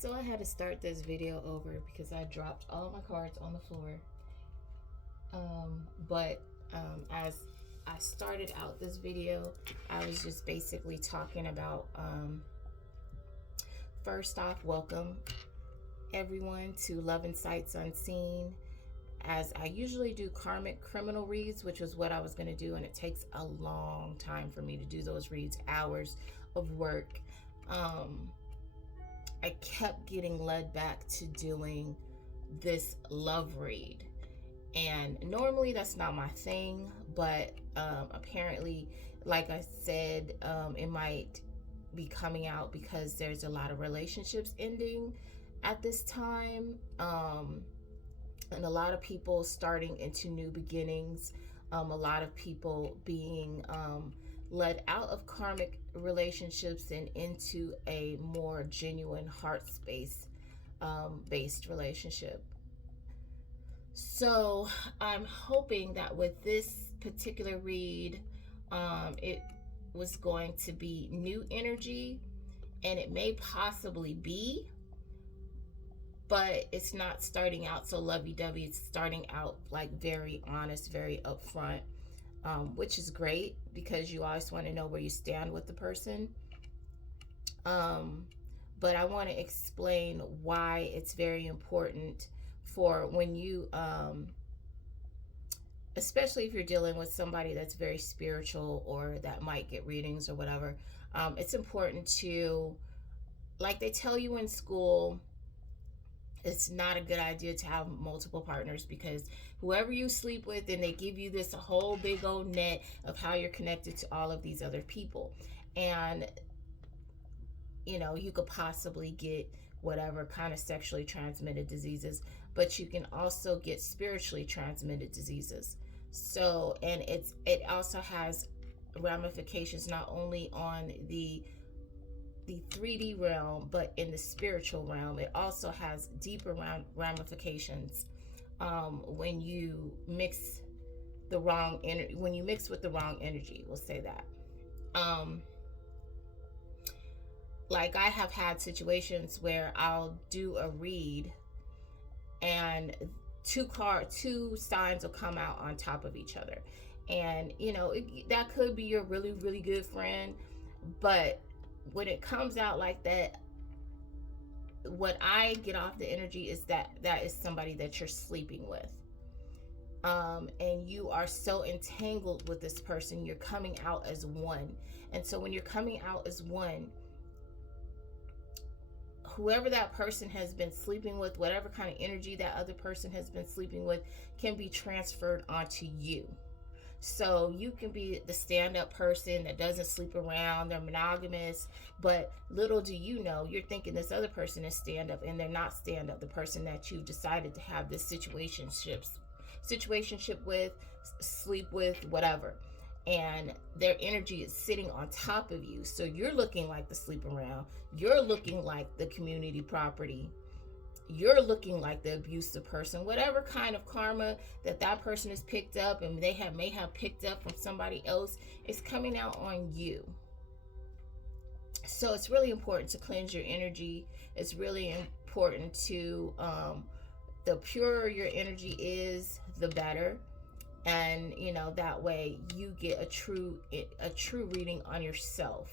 So I had to start this video over because I dropped all my cards on the floor. As I started out this video, I was just basically talking about, first off, welcome everyone to Love and Sights Unseen. As I usually do karmic criminal reads, which was what I was going to do, and it takes a long time for me to do those reads, hours of work. I kept getting led back to doing this love read, and normally that's not my thing, but apparently, like I said, it might be coming out because there's a lot of relationships ending at this time, and a lot of people starting into new beginnings, a lot of people being led out of karmic relationships and into a more genuine heart space based relationship. So I'm hoping that with this particular read, it was going to be new energy, and it may possibly be, but it's not starting out so lovey-dovey. It's starting out like very honest, very upfront, which is great because you always want to know where you stand with the person. But I want to explain why it's very important for when you, especially if you're dealing with somebody that's very spiritual or that might get readings or whatever, it's important to, like they tell you in school, it's not a good idea to have multiple partners, because whoever you sleep with, and they give you this whole big old net of how you're connected to all of these other people. And, you know, you could possibly get whatever kind of sexually transmitted diseases, but you can also get spiritually transmitted diseases. So, and it also has ramifications not only on the 3D realm, but in the spiritual realm. It also has deeper ramifications when you mix the wrong energy, when you mix with the wrong energy, we'll say that. Like I have had situations where I'll do a read and two signs will come out on top of each other, and you know, that could be your really, really good friend, but when it comes out like that, what I get off the energy is that is somebody that you're sleeping with, and you are so entangled with this person, you're coming out as one. And so when you're coming out as one, whoever that person has been sleeping with, whatever kind of energy that other person has been sleeping with, can be transferred onto you. So you can be the stand-up person that doesn't sleep around, they're monogamous, but little do you know, you're thinking this other person is stand-up, and they're not stand-up. The person that you've decided to have this situationship with, sleep with, whatever, and their energy is sitting on top of you. So you're looking like the sleep around, you're looking like the community property, you're looking like the abusive person. Whatever kind of karma that person has picked up, and they may have picked up from somebody else, is coming out on you. So it's really important to cleanse your energy. It's really important to, the purer your energy is, the better. And you know, that way you get a true reading on yourself.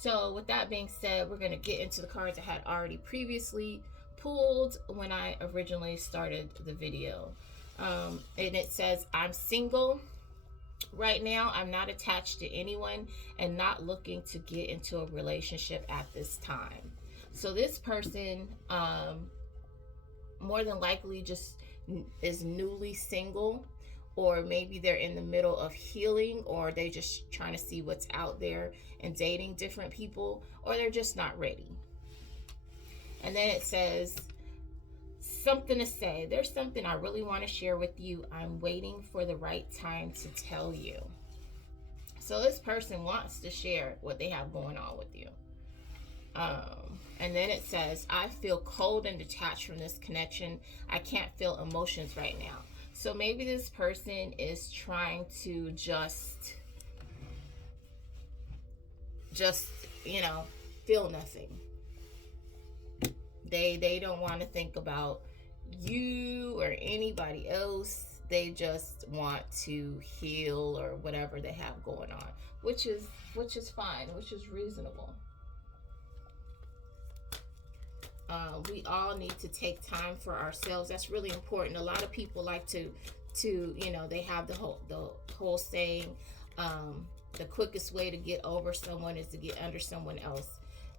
So with that being said, we're going to get into the cards I had already previously pulled when I originally started the video. And it says, I'm single right now. I'm not attached to anyone and not looking to get into a relationship at this time. So this person more than likely just is newly single, or maybe they're in the middle of healing, or they're just trying to see what's out there and dating different people, or they're just not ready. And then it says, something to say. There's something I really want to share with you. I'm waiting for the right time to tell you. So this person wants to share what they have going on with you. And then it says, I feel cold and detached from this connection. I can't feel emotions right now. So maybe this person is trying to just feel nothing. They don't want to think about you or anybody else. They just want to heal or whatever they have going on, which is fine, which is reasonable. We all need to take time for ourselves. That's really important. A lot of people like to they have the whole saying, the quickest way to get over someone is to get under someone else.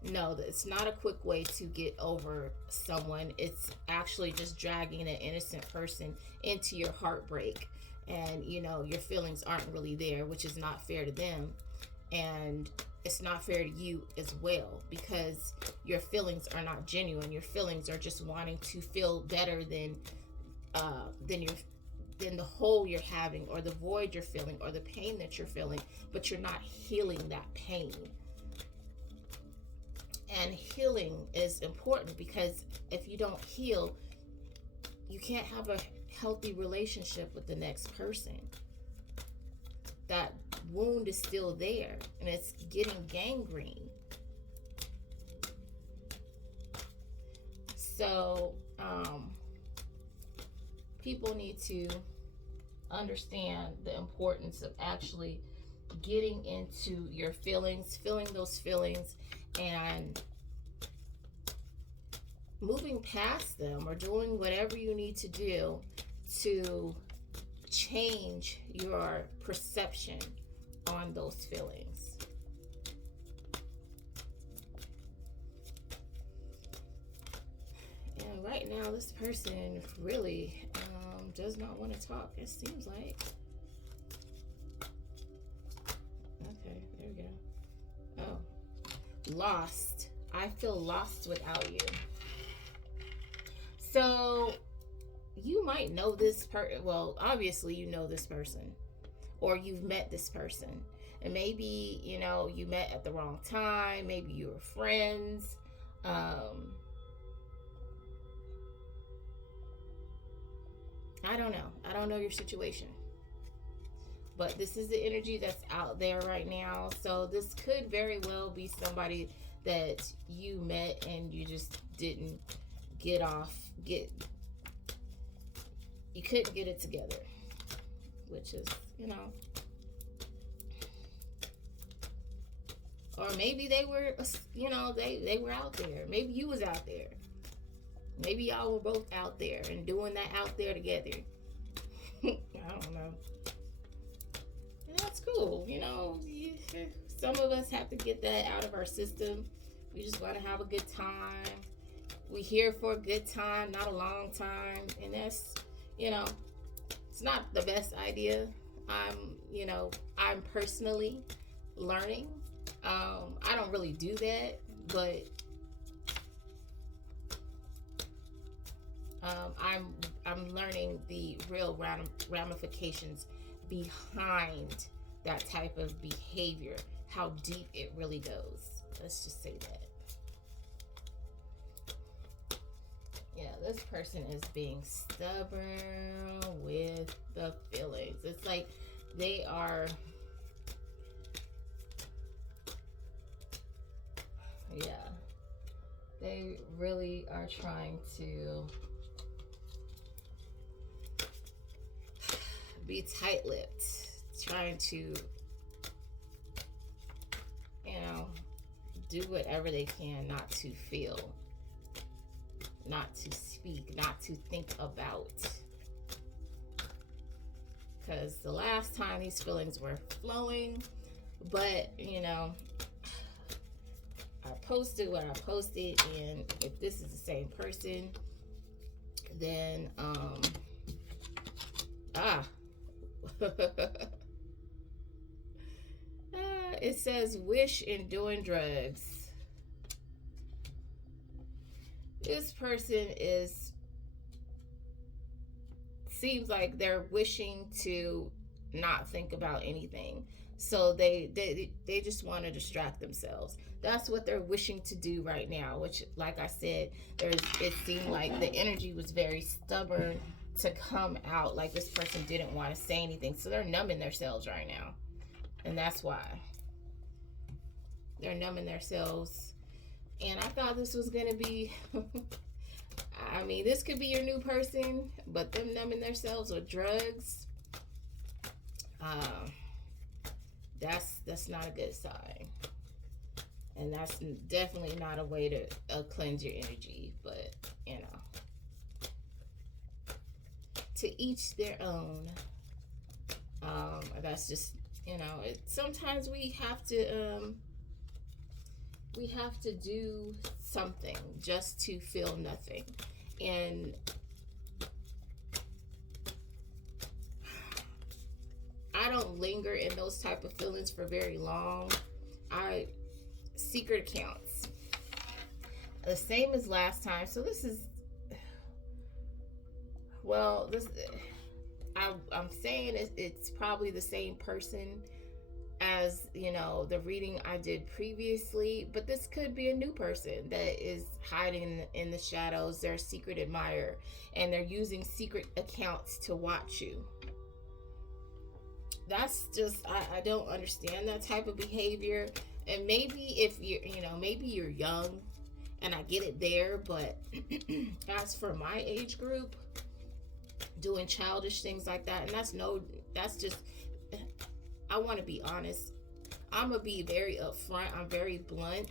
No, it's not a quick way to get over someone. It's actually just dragging an innocent person into your heartbreak, and your feelings aren't really there, which is not fair to them, and it's not fair to you as well, because your feelings are not genuine. Your feelings are just wanting to feel better than the hole you're having, or the void you're feeling, or the pain that you're feeling, but you're not healing that pain. And healing is important, because if you don't heal, you can't have a healthy relationship with the next person. That wound is still there, and it's getting gangrene. So people need to understand the importance of actually getting into your feelings, feeling those feelings, and moving past them, or doing whatever you need to do to change your perception on those feelings. And right now, this person really does not want to talk, it seems like. Okay, there we go. Oh, lost. I feel lost without you. So you might know this person. Well, obviously you know this person, or you've met this person, and maybe you met at the wrong time. Maybe you were friends. I don't know. I don't know your situation, but this is the energy that's out there right now. So this could very well be somebody that you met and you just didn't you couldn't get it together, which is, or maybe they were, they were out there. Maybe you was out there. Maybe y'all were both out there and doing that out there together. I don't know. And that's cool. Some of us have to get that out of our system. We just want to have a good time. We here for a good time, not a long time. And that's, it's not the best idea. I'm personally learning. I don't really do that, but I'm learning the real ramifications behind that type of behavior, how deep it really goes. Let's just say that. Yeah, this person is being stubborn with the feelings. It's like they are, they really are trying to be tight-lipped, trying to, do whatever they can not to feel, not to speak, not to think about. Because the last time these feelings were flowing, but, I posted what I posted, and if this is the same person, then, it says wish in doing drugs. This person seems like they're wishing to not think about anything. So they just want to distract themselves. That's what they're wishing to do right now, which, like I said, it seemed like the energy was very stubborn to come out. Like this person didn't want to say anything. So they're numbing themselves right now. And that's why. They're numbing themselves. And I thought this was going to be, I mean, this could be your new person, but them numbing themselves with drugs, uh, that's not a good sign. And that's definitely not a way to cleanse your energy. But, you know, to each their own. That's just, you know, sometimes we have to do something just to feel nothing. And I don't linger in those type of feelings for very long. Secret accounts, the same as last time. So this is, well, I'm saying it's probably the same person as, you know, the reading I did previously, but this could be a new person that is hiding in the shadows. They're a secret admirer, and they're using secret accounts to watch you. That's just, I don't understand that type of behavior. And maybe if you're, you know, maybe you're young, and I get it there, but as for my age group, doing childish things like that, and that's just, I want to be honest. I'm going to be very upfront. I'm very blunt.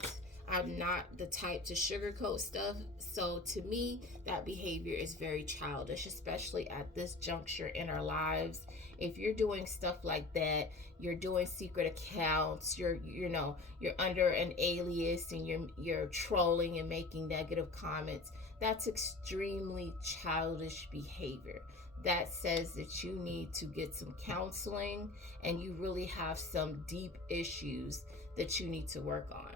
I'm not the type to sugarcoat stuff. So to me, that behavior is very childish, especially at this juncture in our lives. If you're doing stuff like that, you're doing secret accounts, you're under an alias, and you're trolling and making negative comments, that's extremely childish behavior. That says that you need to get some counseling, and you really have some deep issues that you need to work on,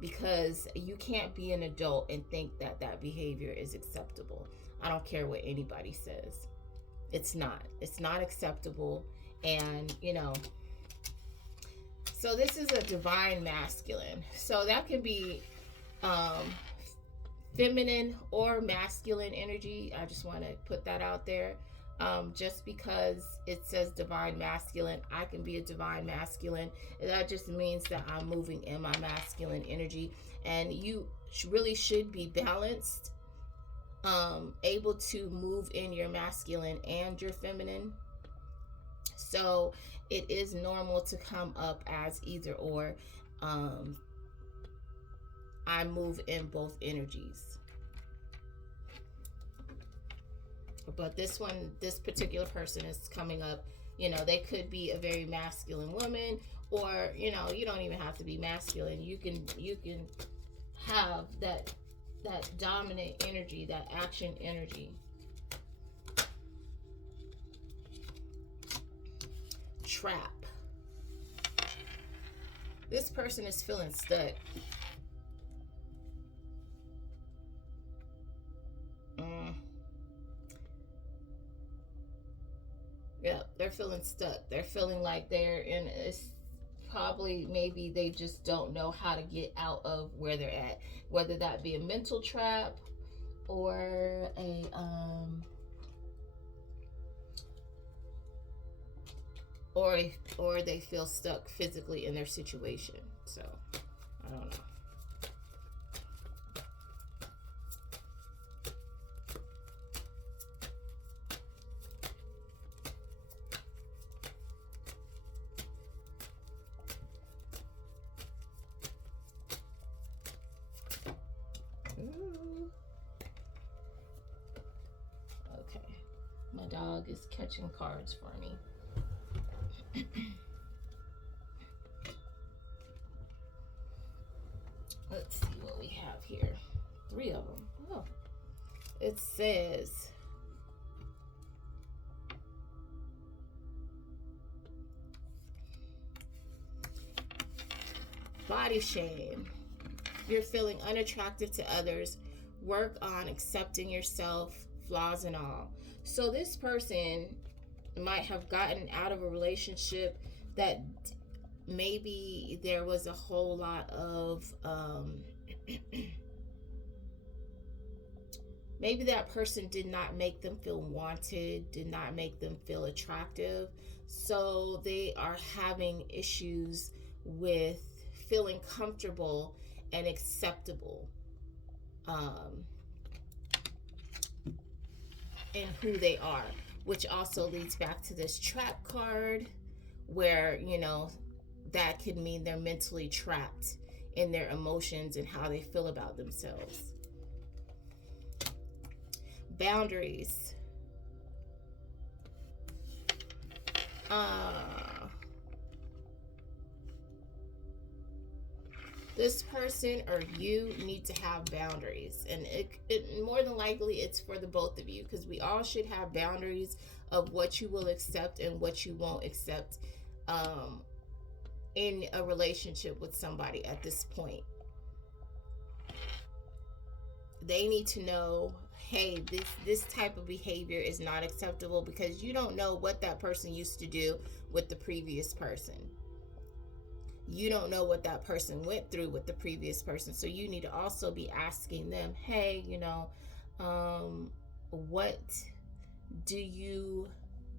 because you can't be an adult and think that that behavior is acceptable. I don't care what anybody says. It's not acceptable. And, you know, so this is a divine masculine. So that can be feminine or masculine energy. I just want to put that out there. Just because it says divine masculine, I can be a divine masculine. That just means that I'm moving in my masculine energy, and you really should be balanced, able to move in your masculine and your feminine. So it is normal to come up as either or. I move in both energies. But this particular person is coming up, you know, they could be a very masculine woman, or, you know, you don't even have to be masculine. You can have that dominant energy, that action energy. Trap. This person is feeling stuck. Yeah, they're feeling stuck. They're feeling like they're in, it's probably, maybe they just don't know how to get out of where they're at, whether that be a mental trap or or they feel stuck physically in their situation. So I don't know. Okay, my dog is catching cards for me. Let's see what we have here. 3 of them. Oh, it says body shame. You're feeling unattractive to others. Work on accepting yourself, flaws and all. So this person might have gotten out of a relationship that maybe there was a whole lot of maybe that person did not make them feel wanted, did not make them feel attractive, so they are having issues with feeling comfortable and acceptable in who they are, which also leads back to this trap card where, you know, that could mean they're mentally trapped in their emotions and how they feel about themselves. Boundaries. This person or you need to have boundaries, and it more than likely it's for the both of you, because we all should have boundaries of what you will accept and what you won't accept in a relationship with somebody at this point. They need to know, hey, this type of behavior is not acceptable, because you don't know what that person used to do with the previous person. You don't know what that person went through with the previous person. So you need to also be asking them, hey, you know,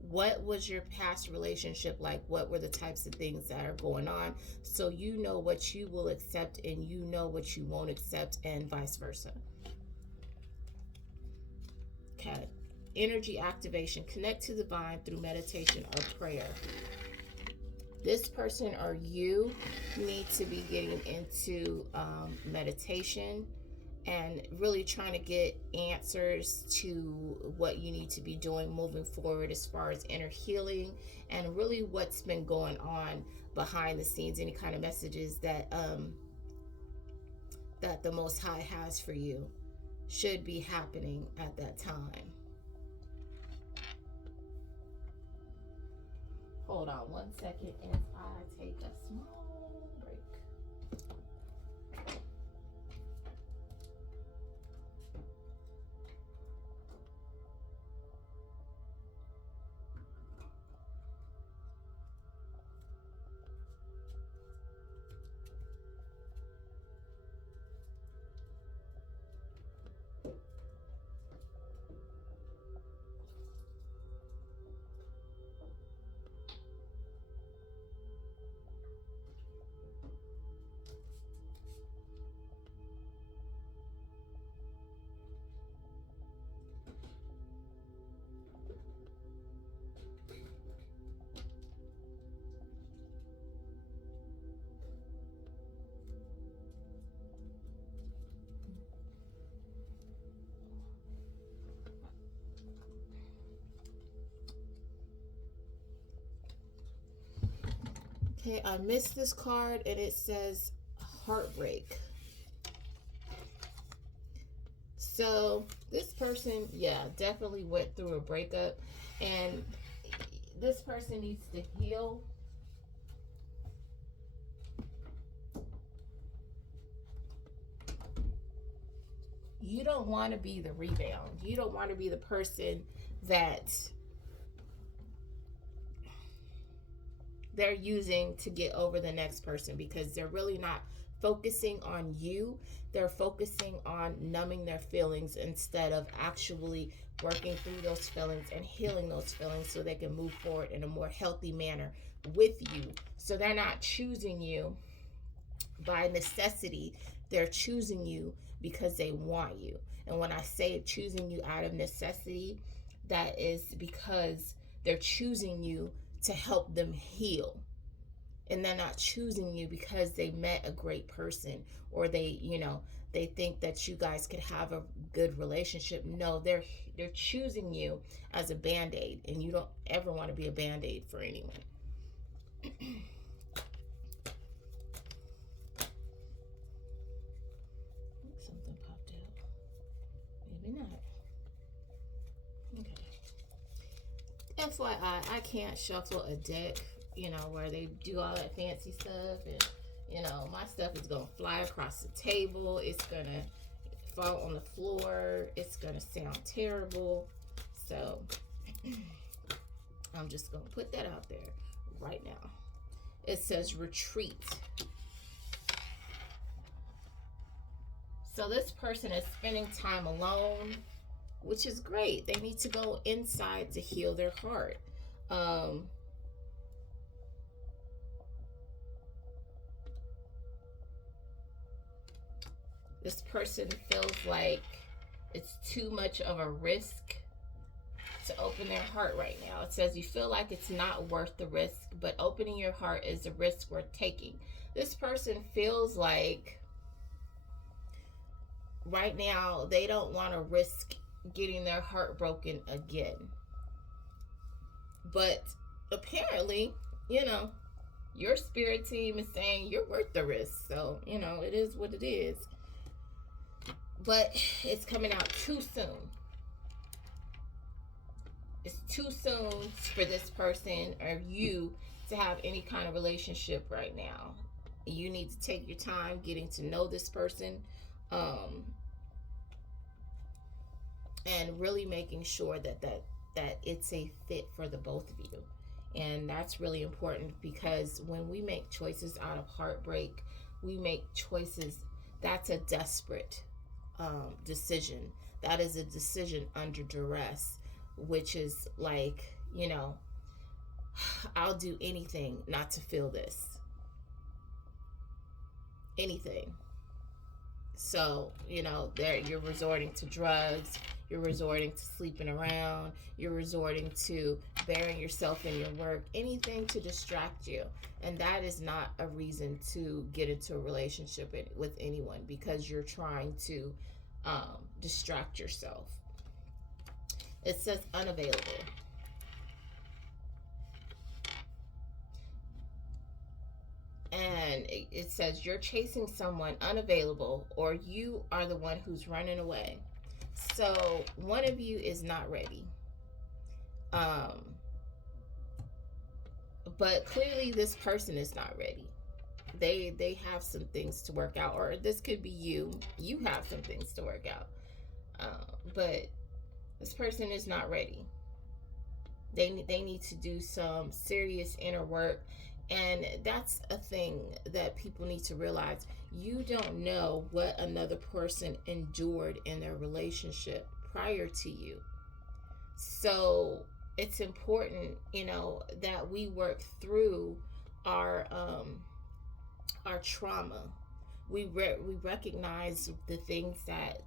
what was your past relationship like? What were the types of things that are going on? So you know what you will accept and you know what you won't accept, and vice versa. Okay. Energy activation. Connect to the divine through meditation or prayer. This person or you need to be getting into meditation and really trying to get answers to what you need to be doing moving forward as far as inner healing, and really what's been going on behind the scenes, any kind of messages that that the Most High has for you should be happening at that time. Hold on 1 second as I take a small break. Okay, I missed this card and it says heartbreak. So this person, yeah, definitely went through a breakup, and this person needs to heal. You don't want to be the rebound. You don't want to be the person that they're using to get over the next person, because they're really not focusing on you. They're focusing on numbing their feelings instead of actually working through those feelings and healing those feelings so they can move forward in a more healthy manner with you. So they're not choosing you by necessity. They're choosing you because they want you. And when I say choosing you out of necessity, that is because they're choosing you to help them heal. And they're not choosing you because they met a great person, or they, you know, they think that you guys could have a good relationship. No, they're choosing you as a band-aid, and you don't ever want to be a band-aid for anyone. Something popped out. Maybe not. Okay. FYI, I can't shuffle a deck, you know, where they do all that fancy stuff, and you know, my stuff is gonna fly across the table. It's gonna fall on the floor. It's gonna sound terrible. So I'm just gonna put that out there right now. It says retreat. So this person is spending time alone, which is great. They need to go inside to heal their heart. This person feels like it's too much of a risk to open their heart right now. It says you feel like it's not worth the risk, but opening your heart is a risk worth taking. This person feels like right now they don't want to risk getting their heart broken again. But apparently, your spirit team is saying you're worth the risk. So, it is what it is. But it's coming out too soon. It's too soon for this person or you to have any kind of relationship right now. You need to take your time getting to know this person, and really making sure that it's a fit for the both of you. And that's really important, because when we make choices out of heartbreak, we make choices, that's a desperate decision. That is a decision under duress, which is like, I'll do anything not to feel this. Anything. So, there you're resorting to drugs, you're resorting to sleeping around, you're resorting to burying yourself in your work, anything to distract you. And that is not a reason to get into a relationship with anyone, because you're trying to distract yourself. It says unavailable. And it says you're chasing someone unavailable, or you are the one who's running away. So one of you is not ready. But clearly this person is not ready. They have some things to work out, or this could be you. You have some things to work out. But this person is not ready. They need to do some serious inner work. And that's a thing that people need to realize. You don't know what another person endured in their relationship prior to you. So it's important, that we work through our trauma. We recognize the things that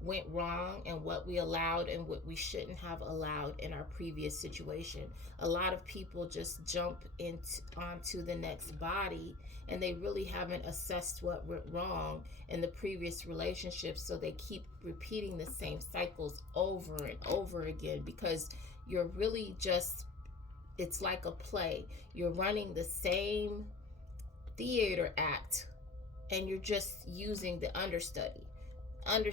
went wrong and what we allowed and what we shouldn't have allowed in our previous situation. A lot of people just jump onto the next body, and they really haven't assessed what went wrong in the previous relationship, so they keep repeating the same cycles over and over again, because you're really just, it's like a play. You're running the same theater act, and you're just using the understudy after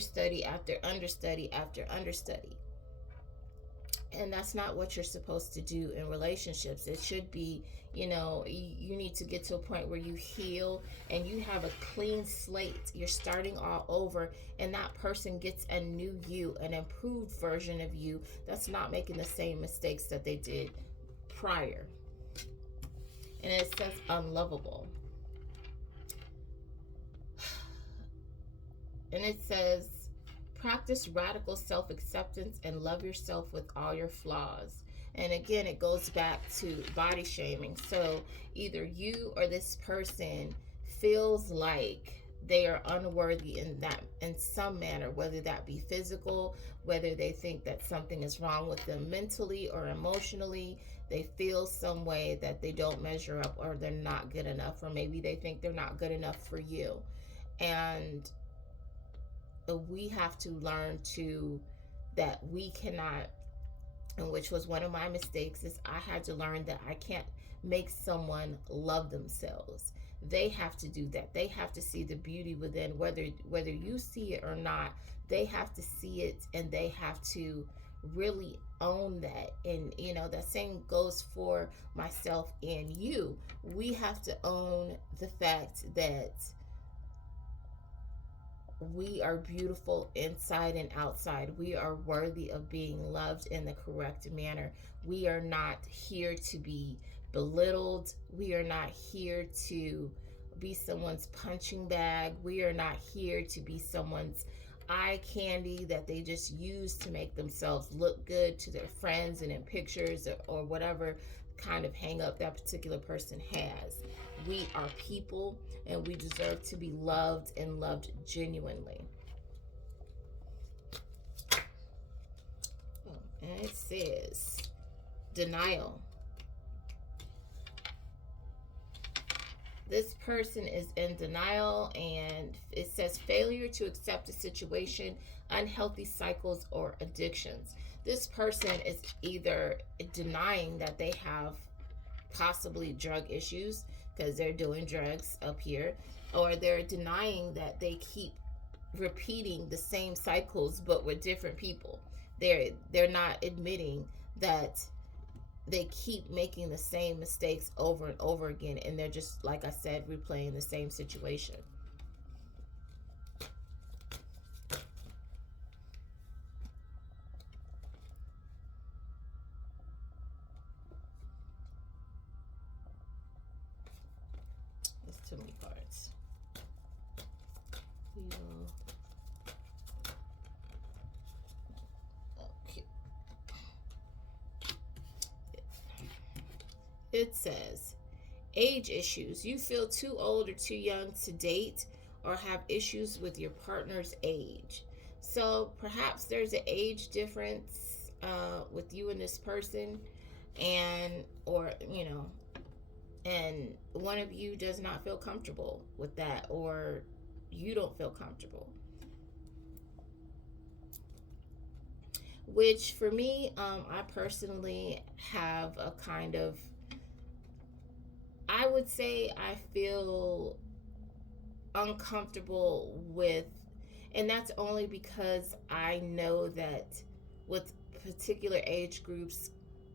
understudy after understudy. And that's not what you're supposed to do in relationships. It should be, you need to get to a point where you heal and you have a clean slate. You're starting all over, and that person gets a new you, an improved version of you that's not making the same mistakes that they did prior. And it says unlovable. And it says, practice radical self-acceptance and love yourself with all your flaws. And again, it goes back to body shaming. So either you or this person feels like they are unworthy in some manner, whether that be physical, whether they think that something is wrong with them mentally or emotionally. They feel some way that they don't measure up, or they're not good enough, or maybe they think they're not good enough for you. And we have to learn that we cannot, and which was one of my mistakes, is I had to learn that I can't make someone love themselves. They have to do that. They have to see the beauty within, whether you see it or not. They have to see it, and they have to really own that. And that same goes for myself and you. We have to own the fact that we are beautiful inside and outside. We are worthy of being loved in the correct manner. We are not here to be belittled. We are not here to be someone's punching bag. We are not here to be someone's eye candy that they just use to make themselves look good to their friends and in pictures, or whatever kind of hang up that particular person has. we are people and we deserve to be loved and loved genuinely. And it says denial. This person is in denial, and it says failure to accept a situation, unhealthy cycles, or addictions. This person is either denying that they have possibly drug issues because they're doing drugs up here, or they're denying that they keep repeating the same cycles but with different people. They're not admitting that they keep making the same mistakes over and over again, and they're just, like I said, replaying the same situation. There's too many cards. Okay. It says age issues. You feel too old or too young to date or have issues with your partner's age. So perhaps there's an age difference with you and this person, and and one of you does not feel comfortable with that, or you don't feel comfortable. Which for me, I personally have a kind of, I would say I feel uncomfortable with, and that's only because I know that with particular age groups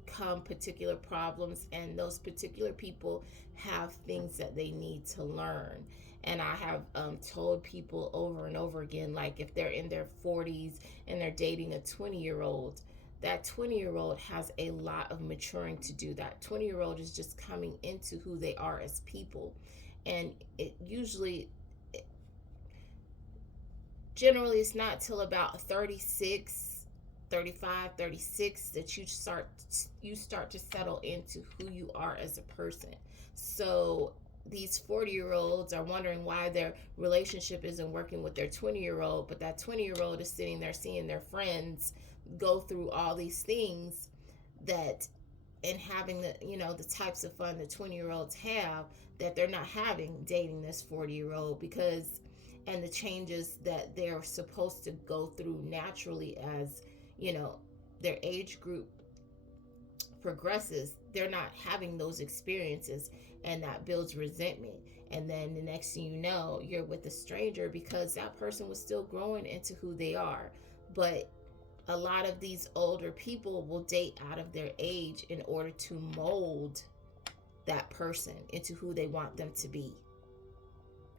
come particular problems, and those particular people have things that they need to learn. And I have told people over and over again, like if they're in their 40s and they're dating a 20-year-old, that 20-year-old has a lot of maturing to do. That 20-year-old is just coming into who they are as people. And it usually, generally, it's not till about 36, 35, 36 that you start to settle into who you are as a person. So these 40-year-olds are wondering why their relationship isn't working with their 20-year-old, but that 20-year-old is sitting there seeing their friends go through all these things that, and having the types of fun that 20-year-olds have, that they're not having dating this 40-year-old, because, and the changes that they're supposed to go through naturally as their age group progresses, they're not having those experiences, and that builds resentment. And then the next thing you know, you're with a stranger because that person was still growing into who they are. But a lot of these older people will date out of their age in order to mold that person into who they want them to be.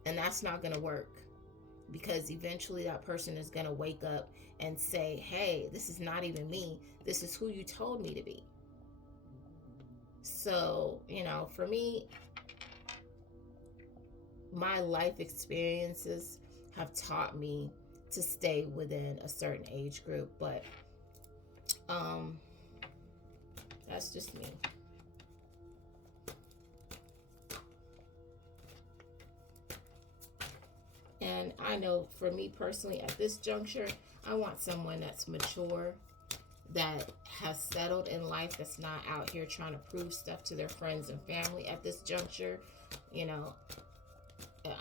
And that's not going to work, because eventually that person is going to wake up and say, hey, this is not even me. This is who you told me to be. So, for me, my life experiences have taught me to stay within a certain age group, but that's just me. And I know for me personally, at this juncture, I want someone that's mature, that has settled in life, that's not out here trying to prove stuff to their friends and family at this juncture.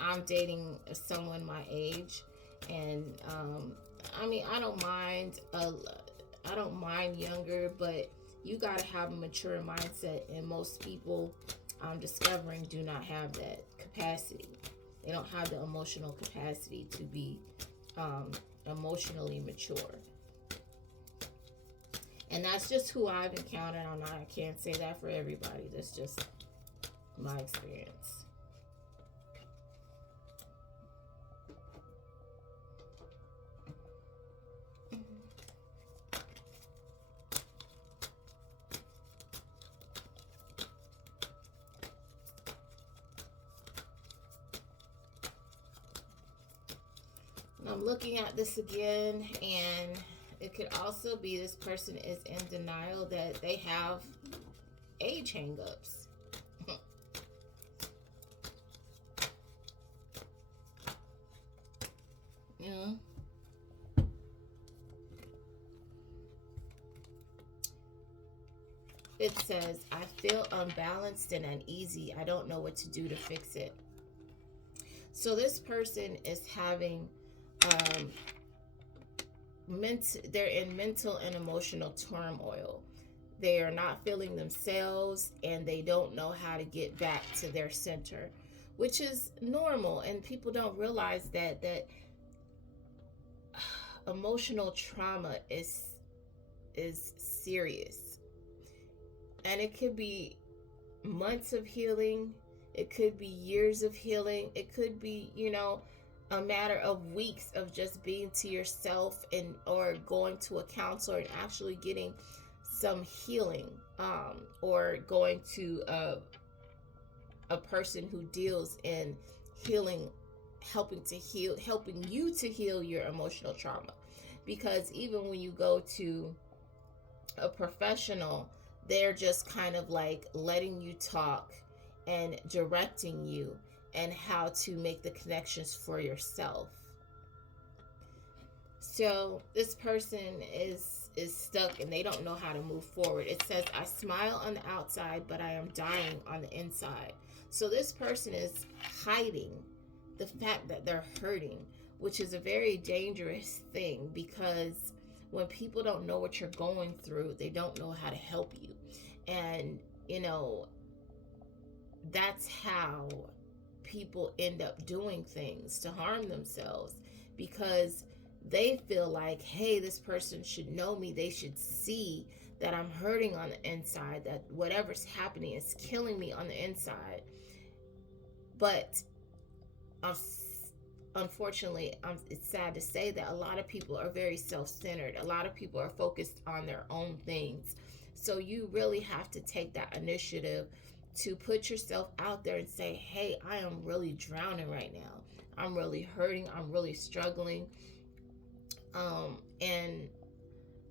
I'm dating someone my age, and I don't mind younger, but you got to have a mature mindset, and most people I'm discovering do not have that capacity. They don't have the emotional capacity to be emotionally mature. And that's just who I've encountered. I can't say that for everybody. That's just my experience. I'm looking at this again, and it could also be this person is in denial that they have age hangups. Yeah. It says, I feel unbalanced and uneasy. I don't know what to do to fix it. So this person is having um, they're in mental and emotional turmoil. They are not feeling themselves and they don't know how to get back to their center, which is normal. And people don't realize that emotional trauma is serious. And it could be months of healing, it could be years of healing, it could be, a matter of weeks of just being to yourself and or going to a counselor and actually getting some healing, or going to a person who deals in healing, helping you to heal your emotional trauma. Because even when you go to a professional, they're just kind of like letting you talk and directing you and how to make the connections for yourself. So this person is stuck and they don't know how to move forward. It says, I smile on the outside, but I am dying on the inside. So this person is hiding the fact that they're hurting, which is a very dangerous thing, because when people don't know what you're going through, they don't know how to help you. And, that's how people end up doing things to harm themselves, because they feel like, hey, this person should know me. They should see that I'm hurting on the inside, that whatever's happening is killing me on the inside. But unfortunately, it's sad to say that a lot of people are very self-centered. A lot of people are focused on their own things. So you really have to take that initiative to put yourself out there and say, hey, I am really drowning right now. I'm really hurting. I'm really struggling. And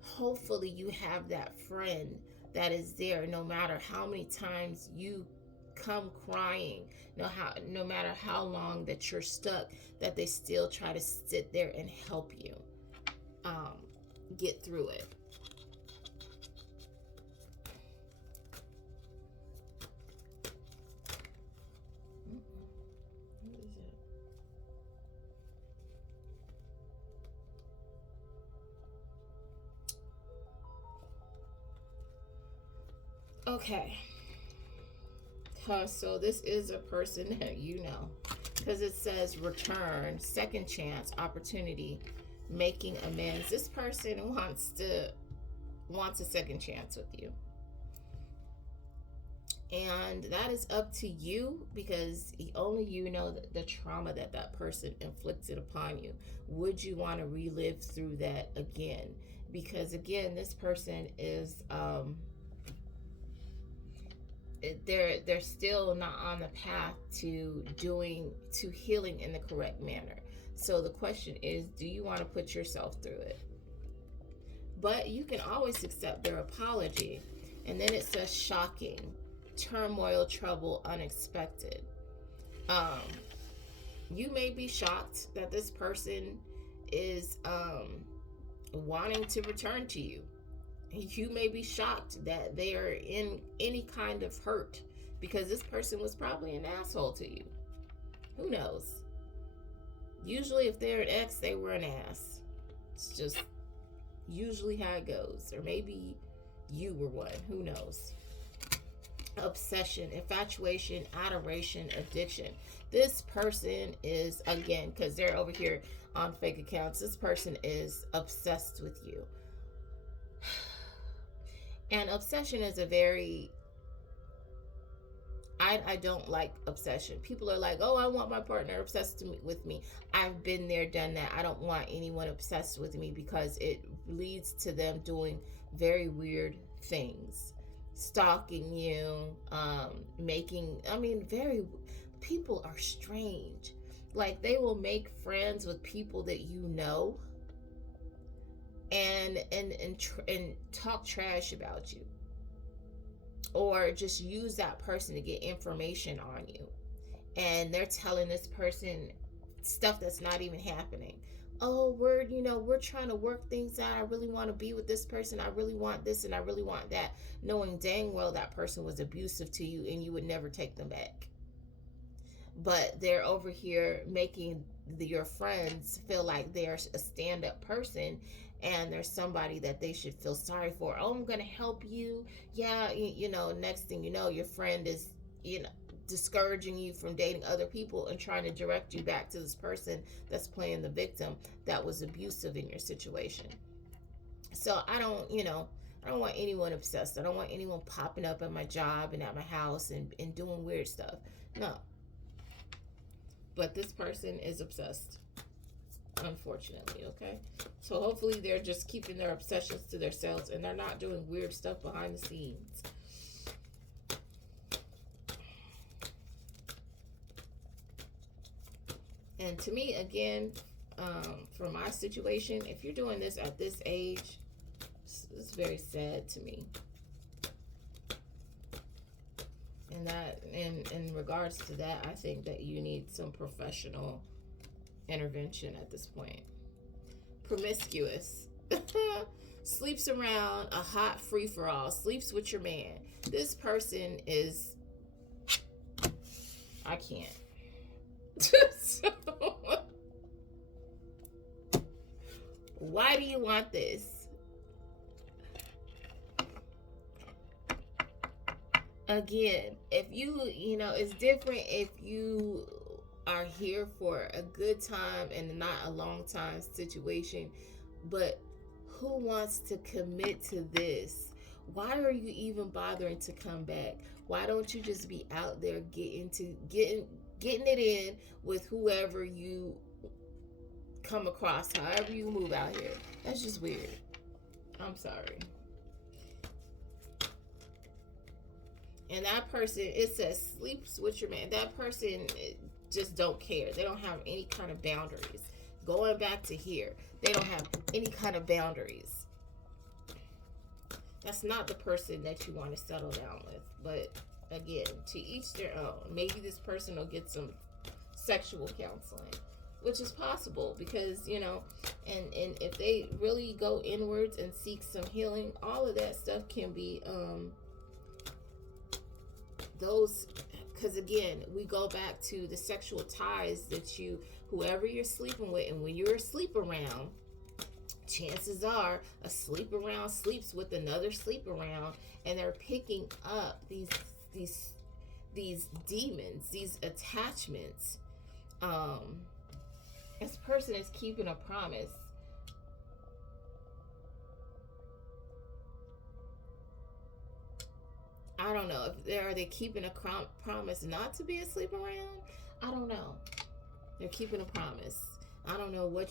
hopefully you have that friend that is there no matter how many times you come crying, no matter how long that you're stuck, that they still try to sit there and help you get through it. Okay. So this is a person that because it says return, second chance, opportunity, making amends. This person wants a second chance with you. And that is up to you, because only you know the trauma that person inflicted upon you. Would you want to relive through that again? Because again, this person is they're still not on the path to healing in the correct manner. So the question is, do you want to put yourself through it? But you can always accept their apology. And then it says shocking, turmoil, trouble, unexpected. You may be shocked that this person is wanting to return to you. You may be shocked that they are in any kind of hurt, because this person was probably an asshole to you. Who knows? Usually if they're an ex, they were an ass. It's just usually how it goes. Or maybe you were one. Who knows? Obsession, infatuation, adoration, addiction. This person is, again, because they're over here on fake accounts, this person is obsessed with you. And obsession is a very, I don't like obsession. People are like, oh, I want my partner obsessed with me. I've been there, done that. I don't want anyone obsessed with me, because it leads to them doing very weird things. Stalking you, people are strange. Like, they will make friends with people that you know, and talk trash about you, or just use that person to get information on you. And they're telling this person stuff that's not even happening. oh, we're trying to work things out. I really want to be with this person. I really want this and I really want that, knowing dang well that person was abusive to you and you would never take them back. But they're over here making your friends feel like they're a stand-up person and there's somebody that they should feel sorry for. Oh, I'm gonna help you. Yeah, next thing you know, your friend is, you know, discouraging you from dating other people and trying to direct you back to this person that's playing the victim that was abusive in your situation. So I don't want anyone obsessed. I don't want anyone popping up at my job and at my house and doing weird stuff. No, but this person is obsessed, unfortunately. Okay, so hopefully they're just keeping their obsessions to themselves and they're not doing weird stuff behind the scenes. And to me, again, for my situation, if you're doing this at this age, it's very sad to me. And that, in regards to that, I think that you need some professional intervention at this point. Promiscuous. Sleeps around a hot free for all. Sleeps with your man. This person is. I can't. So, why do you want this? Again, if it's different if you are here for a good time and not a long time situation, but who wants to commit to this? Why are you even bothering to come back? Why don't you just be out there getting it in with whoever you come across, however you move out here? That's just weird. I'm sorry. And that person, it says sleeps with your man. That person just don't care. They don't have any kind of boundaries. Going back to here, they don't have any kind of boundaries. That's not the person that you want to settle down with. But again, to each their own. Maybe this person will get some sexual counseling, which is possible because, and if they really go inwards and seek some healing, all of that stuff can be those, because again, we go back to the sexual ties that whoever you're sleeping with, and when you're asleep around, chances are a sleep around sleeps with another sleep around, and they're picking up these demons, these attachments. This person is keeping a promise. I don't know if are they keeping a promise not to be asleep around. I don't know. They're keeping a promise. I don't know what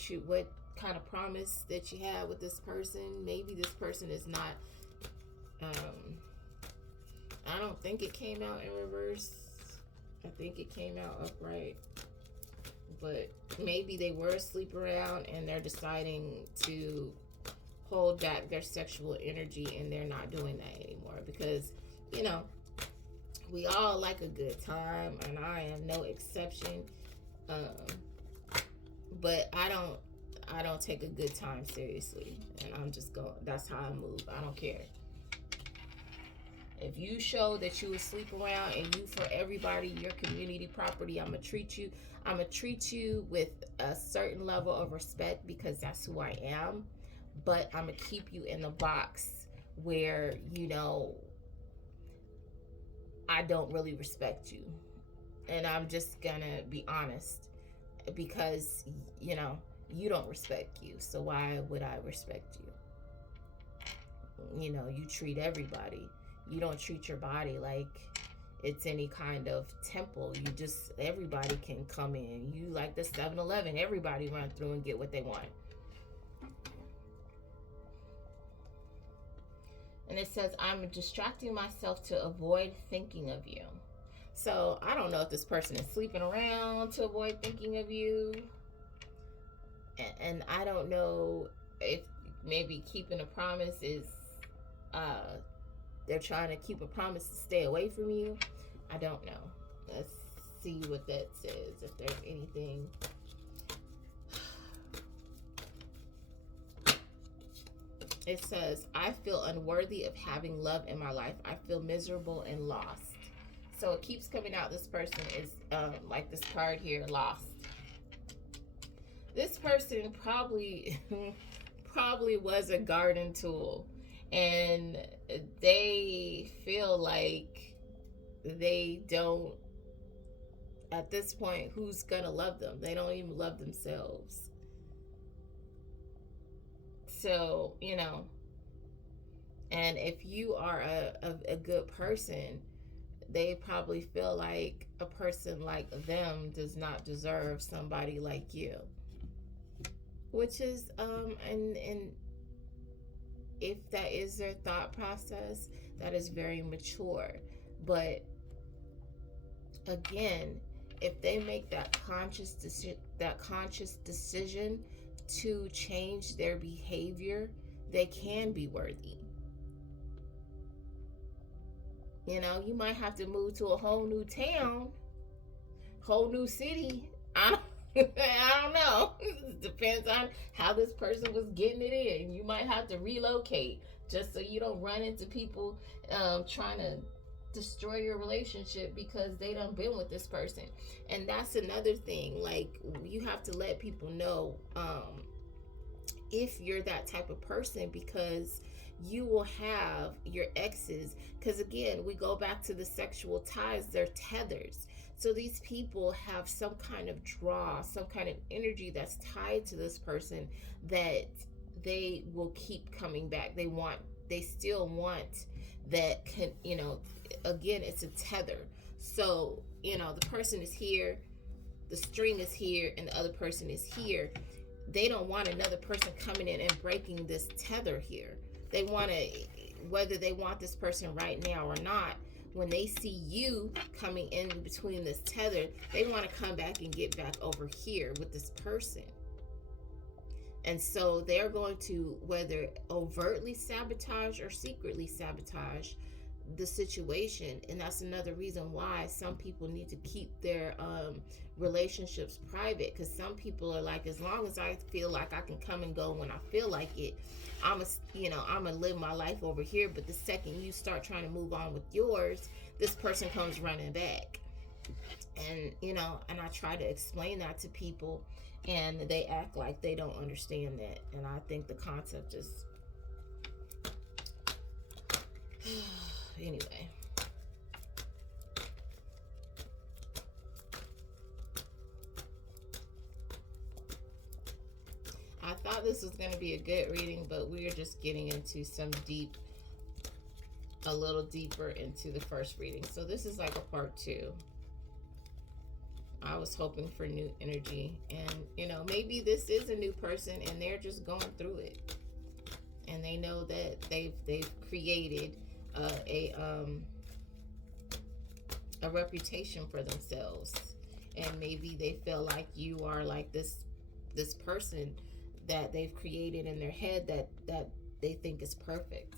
kind of promise that you have with this person. Maybe this person is not. I don't think it came out in reverse. I think it came out upright. But maybe they were asleep around and they're deciding to hold back their sexual energy and they're not doing that anymore because, we all like a good time and I am no exception. But I don't take a good time seriously, and I'm just going. That's how I move. I don't care. If you show that you sleep around and you for everybody, your community property, I'm gonna treat you with a certain level of respect because that's who I am. But I'm gonna keep you in the box where I don't really respect you, and I'm just gonna be honest because you don't respect you, so why would I respect you? You treat everybody. You don't treat your body like it's any kind of temple. Everybody can come in. You like the 7-Eleven, everybody run through and get what they want. And it says, I'm distracting myself to avoid thinking of you. So I don't know if this person is sleeping around to avoid thinking of you. And I don't know if maybe keeping a promise is they're trying to keep a promise to stay away from you. I don't know. Let's see what that says, if there's anything. It says, I feel unworthy of having love in my life. I feel miserable and lost. So it keeps coming out. This person is like this card here, lost. This person probably probably was a garden tool, and they feel like they don't, at this point, who's gonna love them? They don't even love themselves. So, and if you are a good person, they probably feel like a person like them does not deserve somebody like you. Which is, and if that is their thought process, that is very mature. But again, if they make that conscious decision to change their behavior, they can be worthy. You might have to move to a whole new town, whole new city. I don't know. It depends on how this person was getting it in. You might have to relocate just so you don't run into people trying to destroy your relationship because they done been with this person. And that's another thing. Like, you have to let people know if you're that type of person, because you will have your exes. Because again, we go back to the sexual ties, they're tethers. So these people have some kind of draw, some kind of energy that's tied to this person that they will keep coming back. They still want that, again, it's a tether. So, the person is here, the string is here, and the other person is here. They don't want another person coming in and breaking this tether here. They want to, whether they want this person right now or not, when they see you coming in between this tether, they want to come back and get back over here with this person. And so they're going to, whether overtly sabotage or secretly sabotage the situation. And that's another reason why some people need to keep their relationships private, because some people are like, as long as I feel like I can come and go when I feel like it, I'm gonna live my life over here. But the second you start trying to move on with yours, this person comes running back. And and I try to explain that to people, and they act like they don't understand that. And I think the concept is anyway. I thought this was going to be a good reading, but we are just getting into a little deeper into the first reading. So this is like a part 2. I was hoping for new energy, and maybe this is a new person and they're just going through it, and they know that they've created a reputation for themselves, and maybe they feel like you are like this person that they've created in their head that they think is perfect.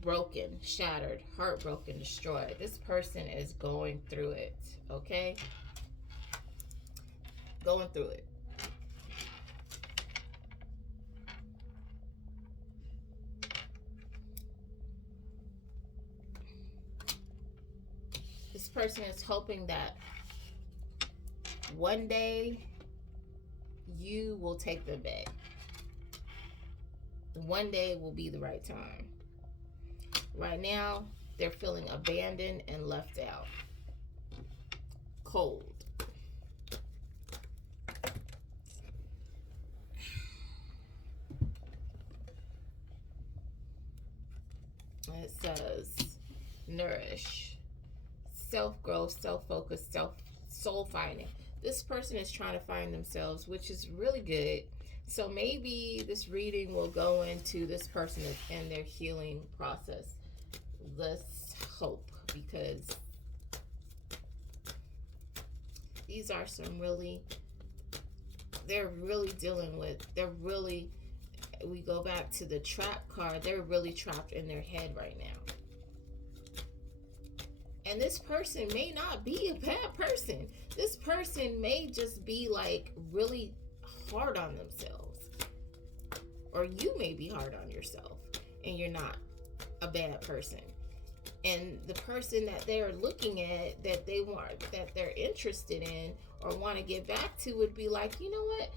Broken, shattered, heartbroken, destroyed. This person is going through it, okay? Going through it. This person is hoping that one day you will take them back. One day will be the right time. Right now, they're feeling abandoned and left out. Cold. It says, nourish, self-growth, self-focus, soul-finding. This person is trying to find themselves, which is really good. So maybe this reading will go into this person and their healing process. Let's hope, because these are some really, they're really dealing with, we go back to the trap card, they're really trapped in their head right now. And this person may not be a bad person. This person may just be like really hard on themselves. or you may be hard on yourself and you're not a bad person. And the person that they're looking at, that they want, that they're interested in or want to get back to, would be like, you know what,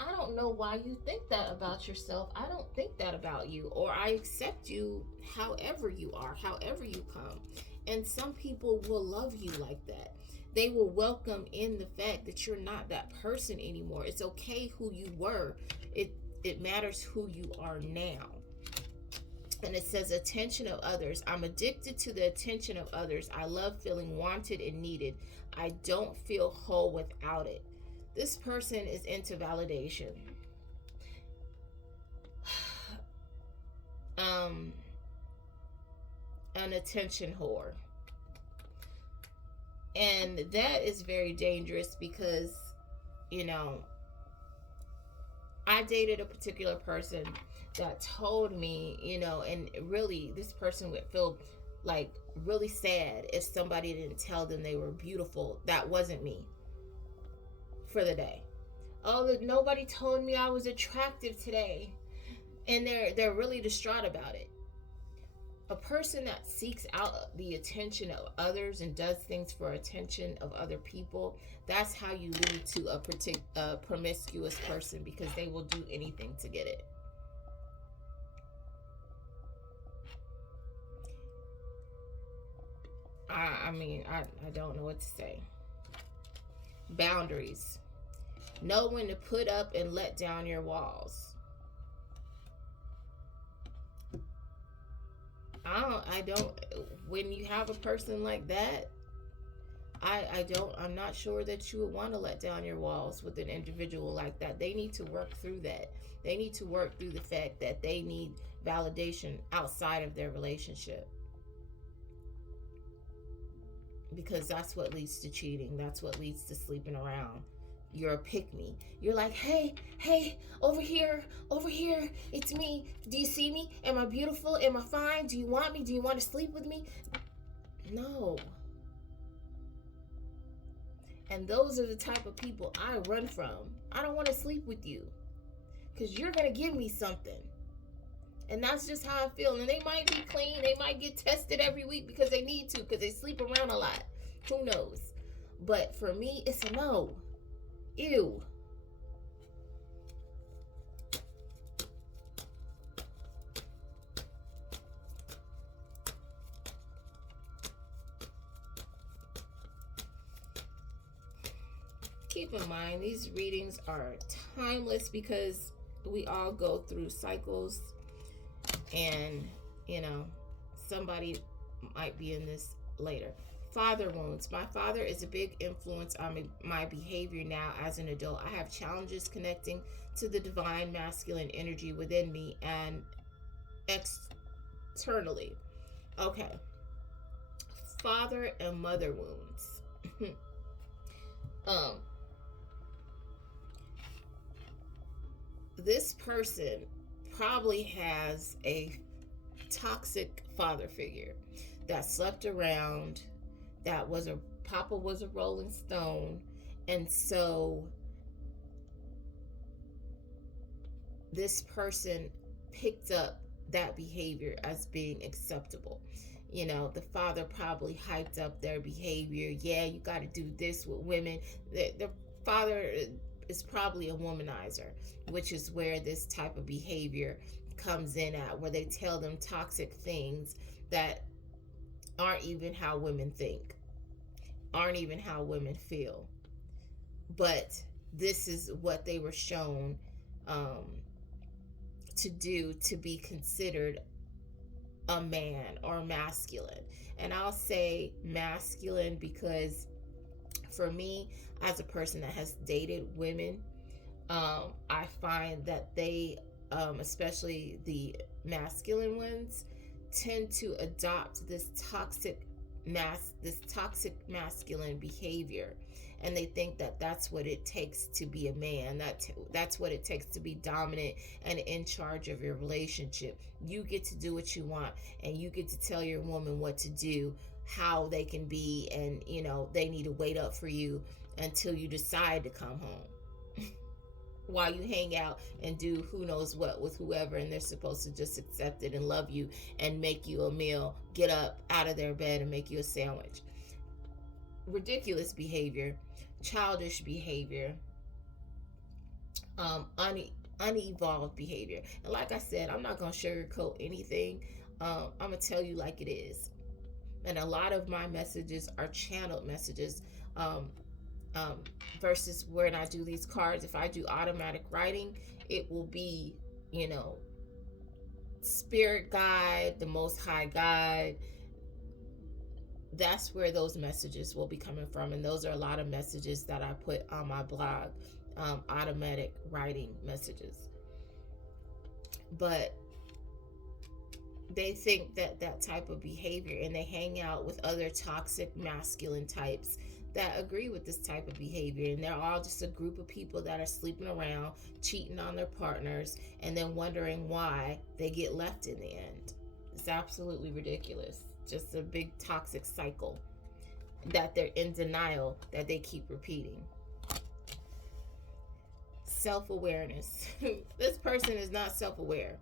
I don't know why you think that about yourself. I don't think that about you. Or I accept you however you are, however you come. And some people will love you like that. They will welcome in the fact that you're not that person anymore. It's okay who you were. It matters who you are now. And it says attention of others. I'm addicted to the attention of others. I love feeling wanted and needed. I don't feel whole without it. This person is into validation. An attention whore. And that is very dangerous because, you know, I dated a particular person that told me, you know, and really this person would feel like really sad if somebody didn't tell them they were beautiful. That wasn't me for the day. Oh, nobody told me I was attractive today. And they're really distraught about it. A person that seeks out the attention of others and does things for attention of other people, that's how you lead to a promiscuous person, because they will do anything to get it. I mean, I don't know what to say. Boundaries. Know when to put up and let down your walls. I don't, when you have a person like that, I'm not sure that you would want to let down your walls with an individual like that. They need to work through that. They need to work through the fact that they need validation outside of their relationship. Because that's what leads to cheating. That's what leads to sleeping around. You're a pick-me. You're like, hey, over here, it's me. Do you see me? Am I beautiful? Am I fine? Do you want me? Do you want to sleep with me? No. And those are the type of people I run from. I don't want to sleep with you because you're going to give me something. And that's just how I feel. And they might be clean. They might get tested every week because they need to, because they sleep around a lot. Who knows? But for me, it's a no. Ew. Keep in mind, these readings are timeless because we all go through cycles, and, you know, somebody might be in this later. Father wounds. My father is a big influence on my behavior now as an adult. I have challenges connecting to the divine masculine energy within me and externally. Okay. Father and mother wounds. This person probably has a toxic father figure that slept around, that was Papa was a Rolling Stone, and so this person picked up that behavior as being acceptable. You know, the father probably hyped up their behavior. Yeah, you got to do this with women. The father is probably a womanizer, which is where this type of behavior comes in at, where they tell them toxic things that aren't even how women think, aren't even how women feel. But this is what they were shown to do to be considered a man or masculine. And I'll say masculine because for me, as a person that has dated women, I find that they, especially the masculine ones, tend to adopt this toxic masculine behavior, and they think that that's what it takes to be a man. That's what it takes to be dominant and in charge of your relationship. You get to do what you want, and you get to tell your woman what to do, how they can be, and they need to wait up for you until you decide to come home. while you hang out and do who knows what with whoever, and they're supposed to just accept it and love you and make you a meal, get up out of their bed and make you a sandwich. Ridiculous behavior, childish behavior, um, une- unevolved behavior. And like I said, I'm not going to sugarcoat anything. I'm going to tell you like it is. And a lot of my messages are channeled messages, um, um, versus when I do these cards. If I do automatic writing, it will be, you know, spirit guide, the most high guide. That's where those messages will be coming from. And those are a lot of messages that I put on my blog, automatic writing messages. But they think that that type of behavior, and they hang out with other toxic masculine types that agree with this type of behavior, and they're all just a group of people that are sleeping around, cheating on their partners, and then wondering why they get left in the end. It's absolutely ridiculous. Just a big toxic cycle that they're in denial that they keep repeating. Self-awareness. This person is not self-aware.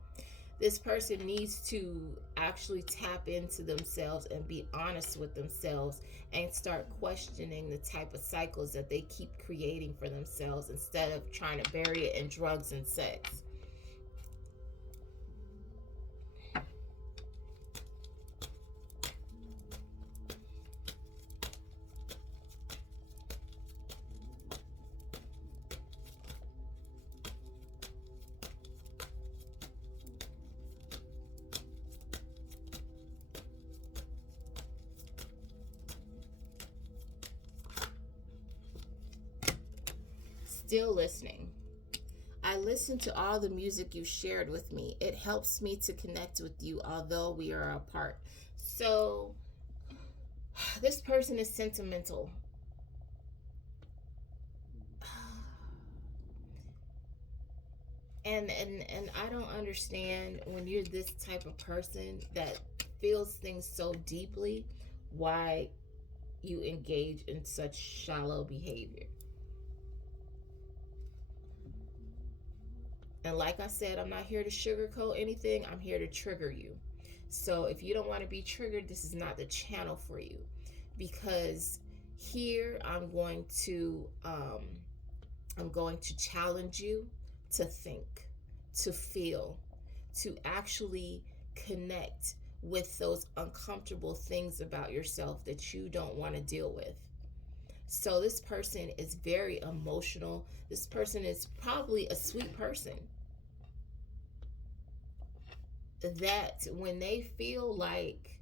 This person needs to actually tap into themselves and be honest with themselves and start questioning the type of cycles that they keep creating for themselves instead of trying to bury it in drugs and sex. Still listening. I listen to all the music you shared with me. It helps me to connect with you, although we are apart. So, this person is sentimental. And I don't understand when you're this type of person that feels things so deeply, why you engage in such shallow behavior. And like I said, I'm not here to sugarcoat anything. I'm here to trigger you. So if you don't want to be triggered, this is not the channel for you. Because here I'm going to challenge you to think, to feel, to actually connect with those uncomfortable things about yourself that you don't want to deal with. So this person is very emotional. This person is probably a sweet person that when they feel like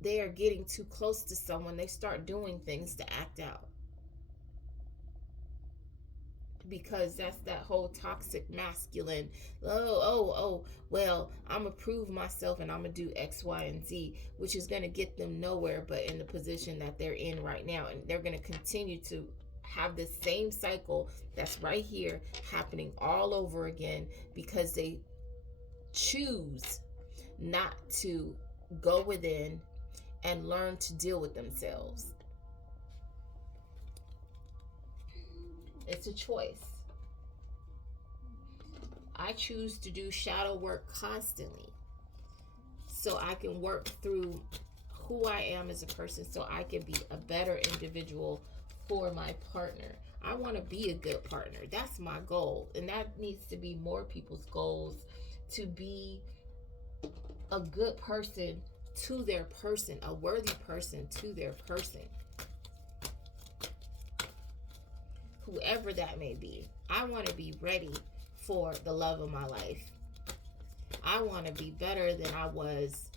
they are getting too close to someone, they start doing things to act out. Because that's that whole toxic masculine, well, I'm gonna prove myself and I'm gonna do X, Y, and Z, which is gonna get them nowhere but in the position that they're in right now. And they're gonna continue to have this same cycle that's right here happening all over again because they choose not to go within and learn to deal with themselves. It's a choice. I choose to do shadow work constantly so I can work through who I am as a person so I can be a better individual for my partner. I want to be a good partner. That's my goal. And that needs to be more people's goals, to be a good person to their person, a worthy person to their person. Whoever that may be. I want to be ready for the love of my life. I want to be better than I was,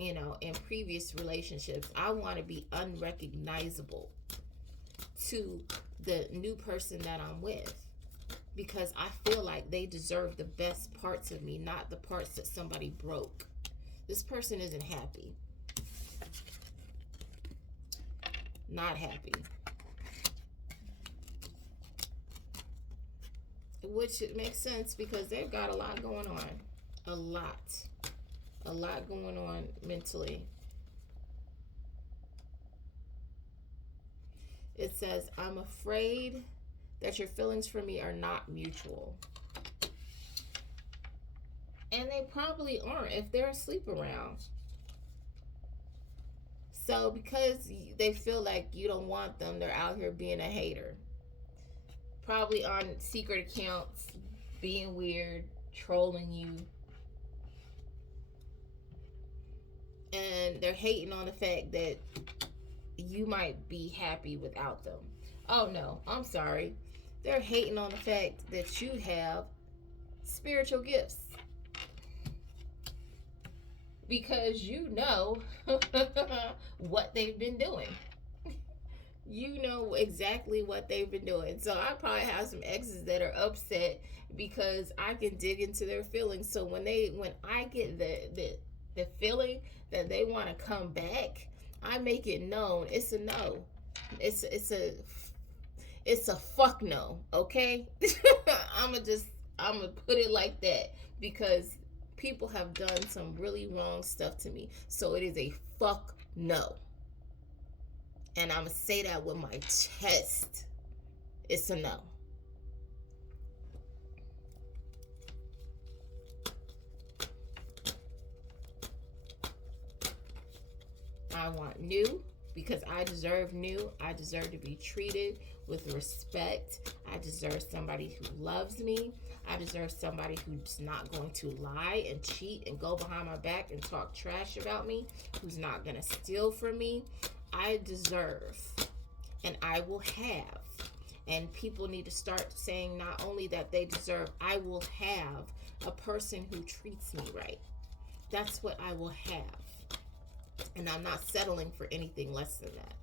in previous relationships. I want to be unrecognizable to the new person that I'm with, because I feel like they deserve the best parts of me, not the parts that somebody broke. This person isn't happy. Not happy. Which it makes sense because they've got a lot going on. A lot going on mentally. It says, I'm afraid that your feelings for me are not mutual. And they probably aren't if they're asleep around. So because they feel like you don't want them, they're out here being a hater. Probably on secret accounts, being weird, trolling you. And they're hating on the fact that you might be happy without them. Oh no, I'm sorry. They're hating on the fact that you have spiritual gifts. Because you know what they've been doing. You know exactly what they've been doing. So I probably have some exes that are upset because I can dig into their feelings. So when I get the feeling that they want to come back, I make it known it's a no. It's a fuck no, okay? I'm gonna put it like that because people have done some really wrong stuff to me. So it is a fuck no. And I'm gonna say that with my chest. It's a no. I want new because I deserve new. I deserve to be treated with respect. I deserve somebody who loves me. I deserve somebody who's not going to lie and cheat and go behind my back and talk trash about me, who's not going to steal from me. I deserve and I will have. And people need to start saying not only that they deserve, I will have a person who treats me right. That's what I will have. And I'm not settling for anything less than that.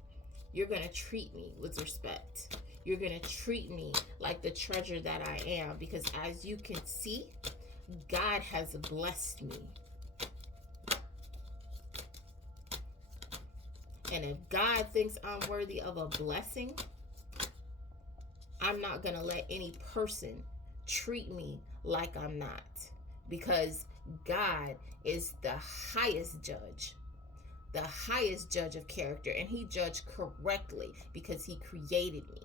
You're going to treat me with respect. You're going to treat me like the treasure that I am. Because as you can see, God has blessed me. And if God thinks I'm worthy of a blessing, I'm not going to let any person treat me like I'm not. Because God is the highest judge. The highest judge of character, and he judged correctly because he created me.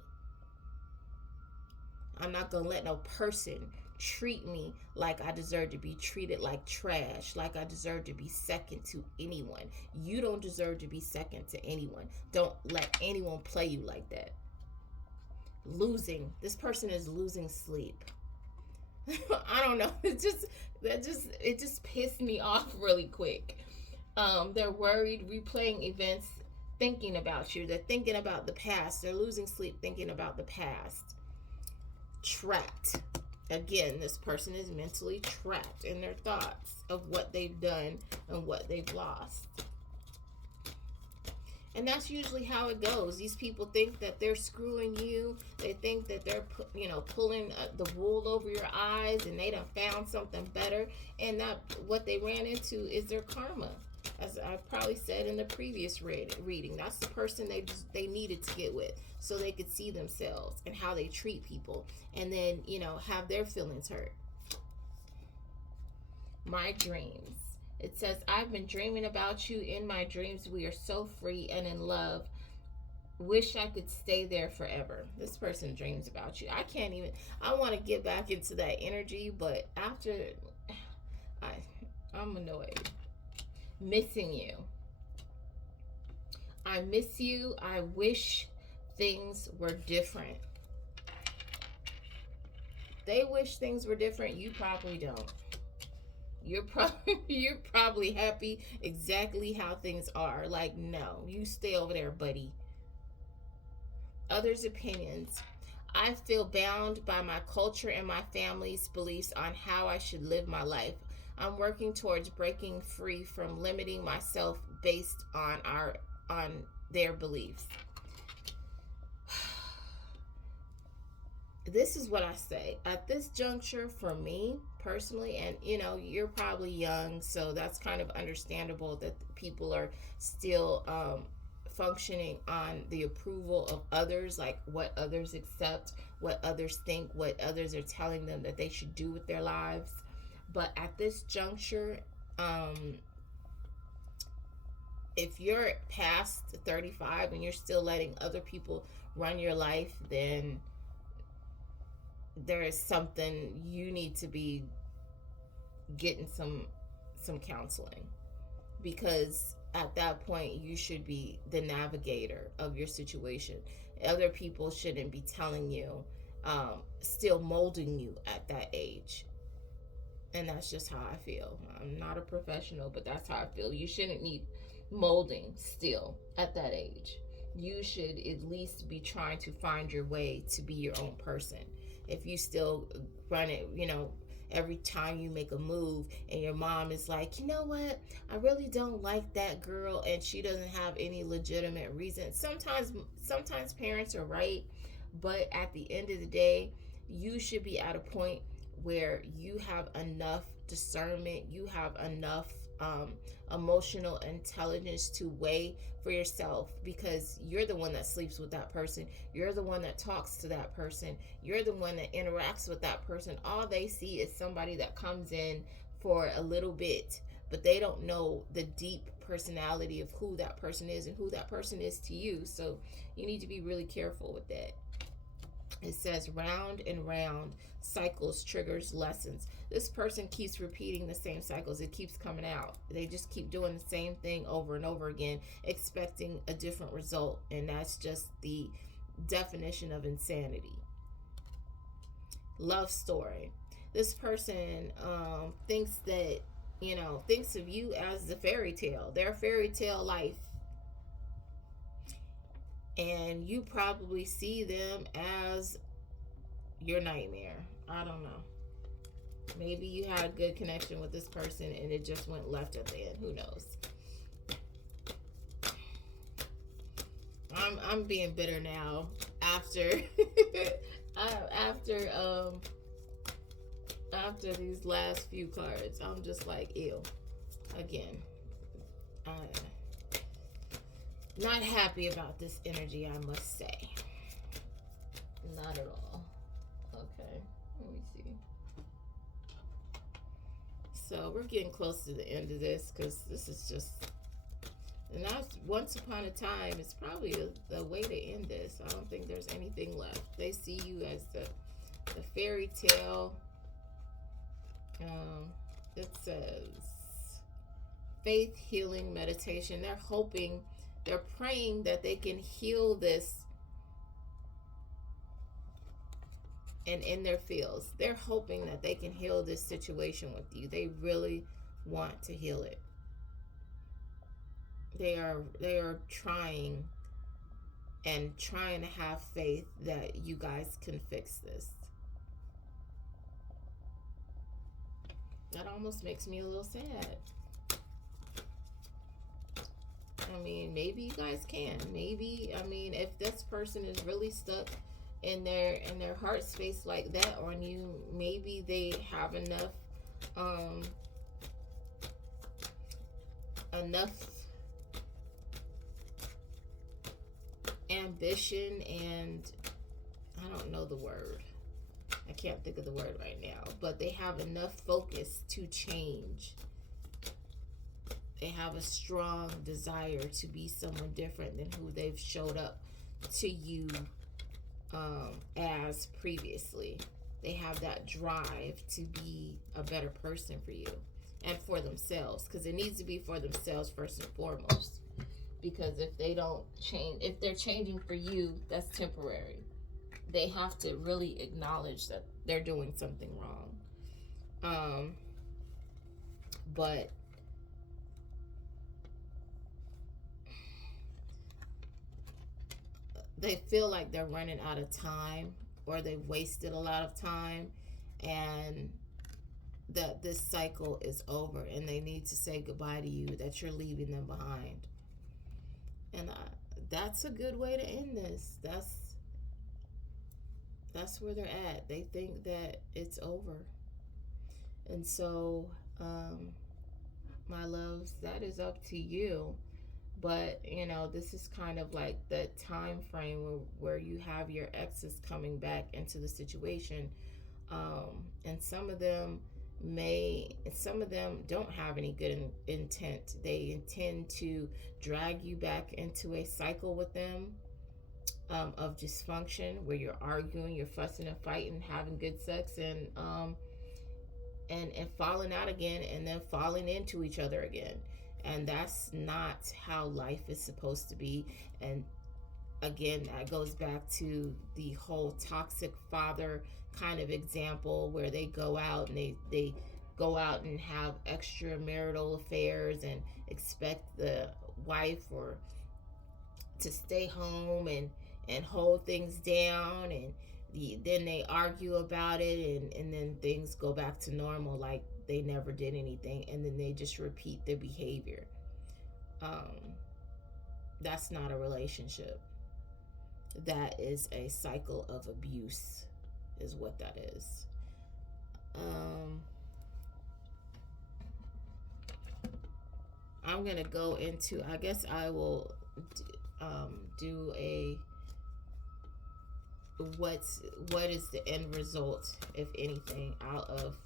I'm not going to let no person treat me like I deserve to be treated like trash, like I deserve to be second to anyone. You don't deserve to be second to anyone. Don't let anyone play you like that. This person is losing sleep. I don't know. It just pissed me off really quick. They're worried, replaying events, thinking about you. They're thinking about the past. They're losing sleep thinking about the past. Trapped. Again, this person is mentally trapped in their thoughts of what they've done and what they've lost. And that's usually how it goes. These people think that they're screwing you. They think that they're, pulling the wool over your eyes, and they done found something better. And that what they ran into is their karma. As I probably said in the previous reading, that's the person they needed to get with so they could see themselves and how they treat people, and then have their feelings hurt. My dreams. It says, I've been dreaming about you in my dreams. We are so free and in love. Wish I could stay there forever. This person dreams about you. I want to get back into that energy, but after I'm annoyed. Missing you. I miss you. I wish things were different. They wish things were different. You probably don't. You're probably happy exactly how things are. Like, no, you stay over there, buddy. Others' opinions. I feel bound by my culture and my family's beliefs on how I should live my life. I'm working towards breaking free from limiting myself based on their beliefs. This is what I say. At this juncture, for me personally, and you're probably young, so that's kind of understandable that people are still functioning on the approval of others, like what others accept, what others think, what others are telling them that they should do with their lives. But at this juncture, if you're past 35 and you're still letting other people run your life, then there is something you need to be getting some counseling, because at that point you should be the navigator of your situation. Other people shouldn't be telling you, still molding you at that age. And that's just how I feel. I'm not a professional, but that's how I feel. You shouldn't need molding still at that age. You should at least be trying to find your way to be your own person. If you still run it, every time you make a move and your mom is like, you know what, I really don't like that girl, and she doesn't have any legitimate reason. Sometimes parents are right, but at the end of the day, you should be at a point where you have enough discernment, you have enough emotional intelligence to weigh for yourself, because you're the one that sleeps with that person, you're the one that talks to that person, you're the one that interacts with that person. All they see is somebody that comes in for a little bit, but they don't know the deep personality of who that person is and who that person is to you. So you need to be really careful with that. It says round and round cycles triggers lessons. This person keeps repeating the same cycles. It keeps coming out. They just keep doing the same thing over and over again, expecting a different result. And that's just the definition of insanity. Love story. This person thinks that, thinks of you as the fairy tale, their fairy tale life. And you probably see them as your nightmare. I don't know. Maybe you had a good connection with this person and it just went left at the end. Who knows? I'm being bitter now after after these last few cards. I'm just like, ew. Again. Not happy about this energy, I must say. Not at all. Okay, let me see. So we're getting close to the end of this, because this is just, and that's once upon a time. It's probably the way to end this. I don't think there's anything left. They see you as the fairy tale. It says faith, healing, meditation. They're hoping, they're praying that they can heal this. And in their fields, they're hoping that they can heal this situation with you. They really want to heal it. They are trying to have faith that you guys can fix this. That almost makes me a little sad. I mean, maybe you guys can. Maybe, I mean, if this person is really stuck in their heart space like that on you, maybe they have enough ambition, and I don't know the word. I can't think of the word right now, but they have enough focus to change. They have a strong desire to be someone different than who they've showed up to you as previously. They have that drive to be a better person for you and for themselves, because it needs to be for themselves first and foremost. Because if they don't change, if they're changing for you, that's temporary. They have to really acknowledge that they're doing something wrong. But they feel like they're running out of time, or they've wasted a lot of time, and that this cycle is over and they need to say goodbye to you, that you're leaving them behind. And that's a good way to end this. That's where they're at. They think that it's over. And so, my loves, that is up to you. But, this is kind of like the time frame where you have your exes coming back into the situation. And some of them don't have any good intent. They intend to drag you back into a cycle with them. of dysfunction, where you're arguing, you're fussing and fighting, having good sex, and falling out again, and then falling into each other again. And that's not how life is supposed to be. And again, that goes back to the whole toxic father kind of example, where they go out and they go out and have extramarital affairs and expect the wife or to stay home and hold things down, and then they argue about it, and then things go back to normal, like they never did anything, and then they just repeat their behavior. um, that's not a relationship. That is a cycle of abuse, is what that is. I'm gonna go into, I guess I will do a what is the end result, if anything, out of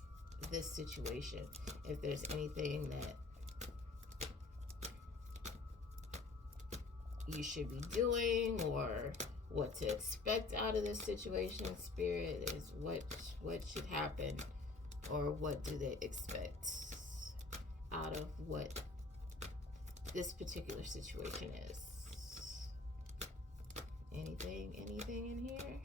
this situation. If there's anything that you should be doing, or what to expect out of this situation. Spirit is what should happen, or what do they expect out of what this particular situation is. Anything in here?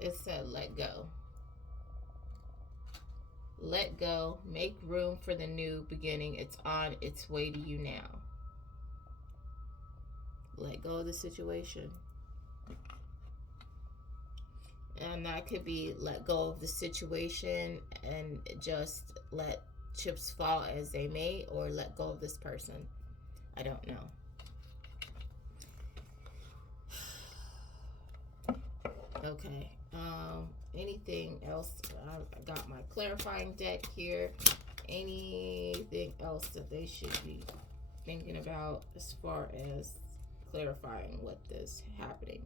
It said let go. Let go. Make room for the new beginning. It's on its way to you now. Let go of the situation. And that could be let go of the situation and just let chips fall as they may, or let go of this person. I don't know. Okay. Anything else? I got my clarifying deck here. Anything else that they should be thinking about as far as clarifying what is happening?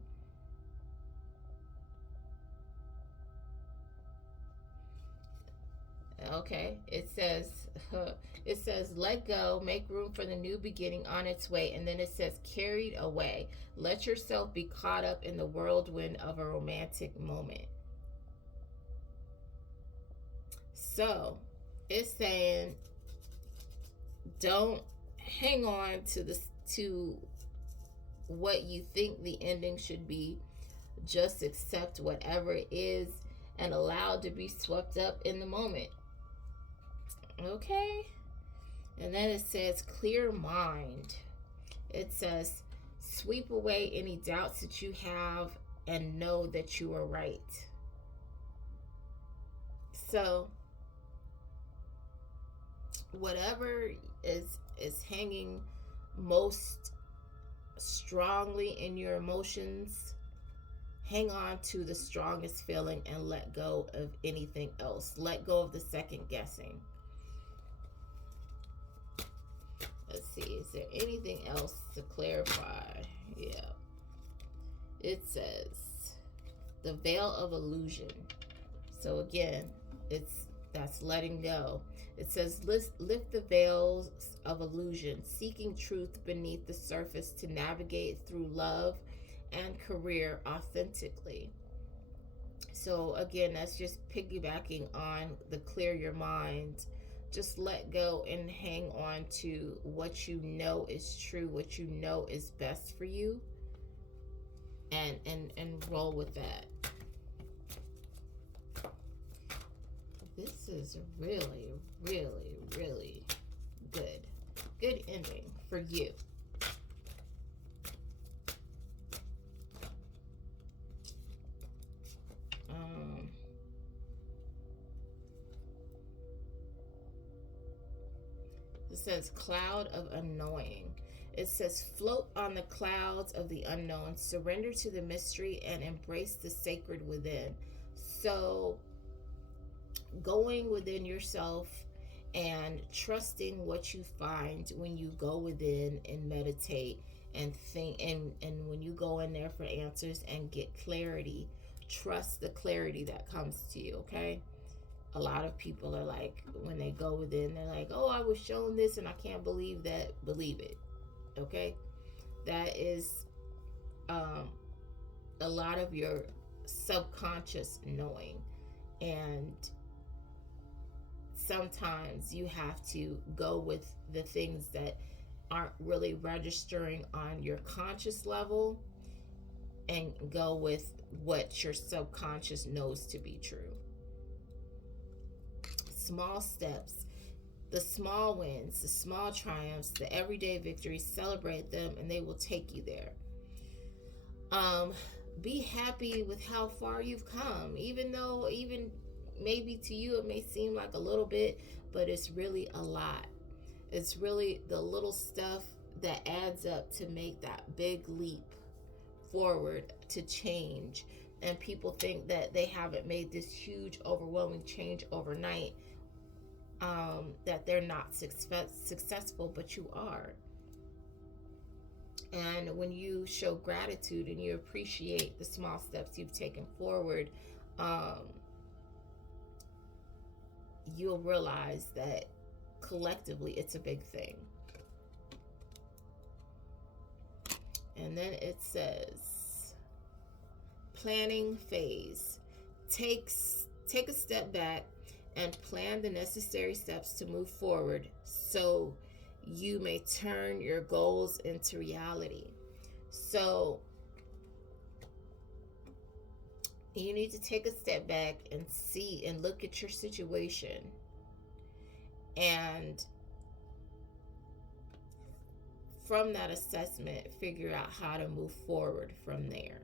Okay, it says let go, make room for the new beginning on its way, and then it says carried away. Let yourself be caught up in the whirlwind of a romantic moment. So it's saying don't hang on to what you think the ending should be. Just accept whatever it is and allow it to be swept up in the moment. Okay. And then it says clear mind. It says sweep away any doubts that you have and know that you are right. So whatever is hanging most strongly in your emotions, hang on to the strongest feeling and let go of anything else. Let go of the second guessing. Let's see, is there anything else to clarify? Yeah. It says the veil of illusion. So again, that's letting go. It says lift the veils of illusion, seeking truth beneath the surface to navigate through love and career authentically. So again, that's just piggybacking on the clear your mind. Just let go and hang on to what you know is true, what you know is best for you, and roll with that. This is really, really, really good. Good ending for you. It says cloud of unknowing. It says float on the clouds of the unknown, surrender to the mystery and embrace the sacred within. So going within yourself and trusting what you find when you go within and meditate and think, and when you go in there for answers and get clarity, trust the clarity that comes to you. Okay. A lot of people are like, when they go within, they're like, oh, I was shown this and I can't believe that. Believe it. Okay? That is a lot of your subconscious knowing. And sometimes you have to go with the things that aren't really registering on your conscious level and go with what your subconscious knows to be true. Small steps, the small wins, the small triumphs, the everyday victories, celebrate them and they will take you there. Be happy with how far you've come, even though, even maybe to you it may seem like a little bit, but it's really a lot. It's really the little stuff that adds up to make that big leap forward to change. And people think that they haven't made this huge, overwhelming change overnight, that they're not successful, but you are. And when you show gratitude and you appreciate the small steps you've taken forward, you'll realize that collectively it's a big thing. And then it says, planning phase. Take a step back and plan the necessary steps to move forward so you may turn your goals into reality. So you need to take a step back and see and look at your situation and from that assessment figure out how to move forward from there.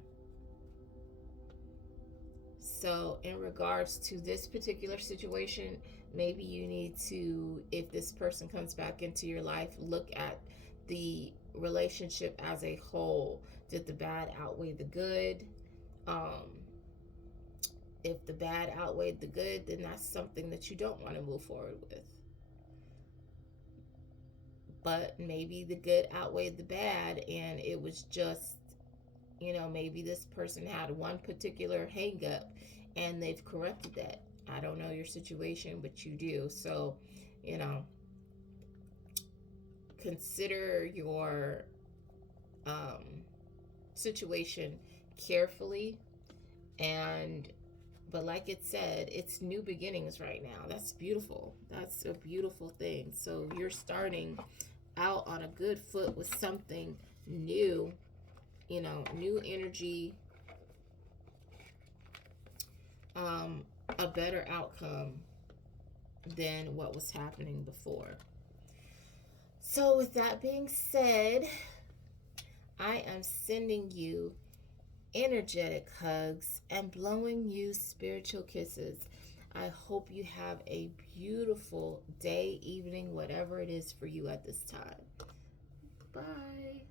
So in regards to this particular situation, maybe you need to, if this person comes back into your life, look at the relationship as a whole. Did the bad outweigh the good? If the bad outweighed the good, then that's something that you don't want to move forward with. But maybe the good outweighed the bad and it was just, maybe this person had one particular hang up and they've corrected that. I don't know your situation, but you do. So, consider your situation carefully. But like it said, it's new beginnings right now. That's beautiful. That's a beautiful thing. So you're starting out on a good foot with something new, new energy, a better outcome than what was happening before. So with that being said, I am sending you energetic hugs and blowing you spiritual kisses. I hope you have a beautiful day, evening, whatever it is for you at this time. Bye.